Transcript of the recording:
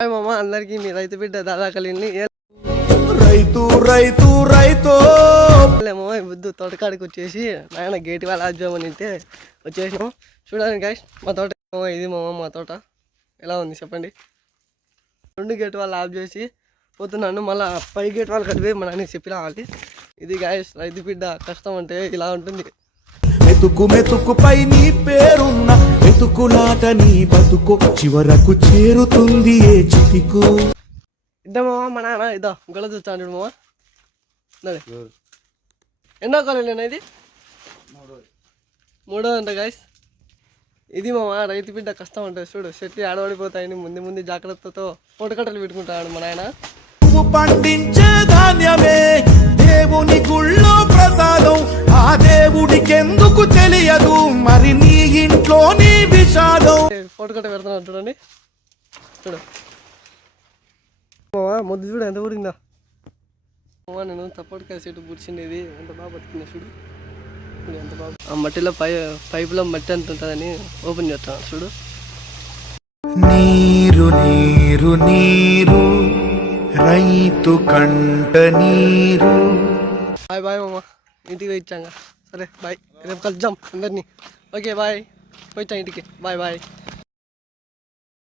మామ అందరికి మీ రైతు బిడ్డ దాదా కలిని రైతు రైతు రైతు బుద్ధు తోటకాడికి వచ్చేసి నాయన గేట్ వాళ్ళ ఆద్యమని అంటే వచ్చేసినాం. చూడండి గాయస్ మా తోట ఇది మా తోట ఎలా ఉంది చెప్పండి. 2 గేట్ వాళ్ళు ఆఫ్ చేసి పోతున్నాను. మళ్ళీ పై గేట్ వాళ్ళు కడిపోయి మా నాన్నకి చెప్పి రావాలి. ఇది గాయస్ రైతు బిడ్డ కష్టం అంటే ఇలా ఉంటుంది. మెతుకు మెతుకుపై నీ పేరున్న మెతుకులాట నీ బతుకు చివరకు చేరుతుంది ఏ చితికు. ఇద్దామా మా నాన్న ఇద్దా గొల చూస్తాను చూడు మామ. ఎన్నో కాలేనా ఇది 3వ అంట గాయస్. ఇది మామ రైతు బిడ్డ కష్టం ఉంటుంది. చూడు చెట్లు ఆడబడిపోతాయని ముందు జాగ్రత్తతో పొటకట్టలు పెట్టుకుంటాడు మా నాయన. నువ్వు పండించే ధాన్యమే దేవుని గుళ్ళో ప్రసాదం. ఆ దేవుడికెందుకు తెలియదు మరి నీ ఇంట్లో నీ విషాదం. పొటకట్ట పెడుతున్నాడు చూడండి. చూడు ముద్దు చూడు ఎంత ఊరిందా. నేను తప్పటికాయ చెట్టు కూర్చుండేది ఎంత బాగా బతుకుంది చూడు. ఎంత బాగా ఆ మట్టిలో పైపులో మట్టి ఎంత ఉంటుందని ఓపెన్ చేస్తాను చూడు. నీరు నీరు నీరు రైతు కంట నీరు. బాయ్ బాయ్ మామ, ఇంటికి పోయిచ్చాంగా. సరే బాయ్, రేపు కలుద్దాం అందరినీ. ఓకే బాయ్, పోయిచ్చా ఇంటికి. Bye bye.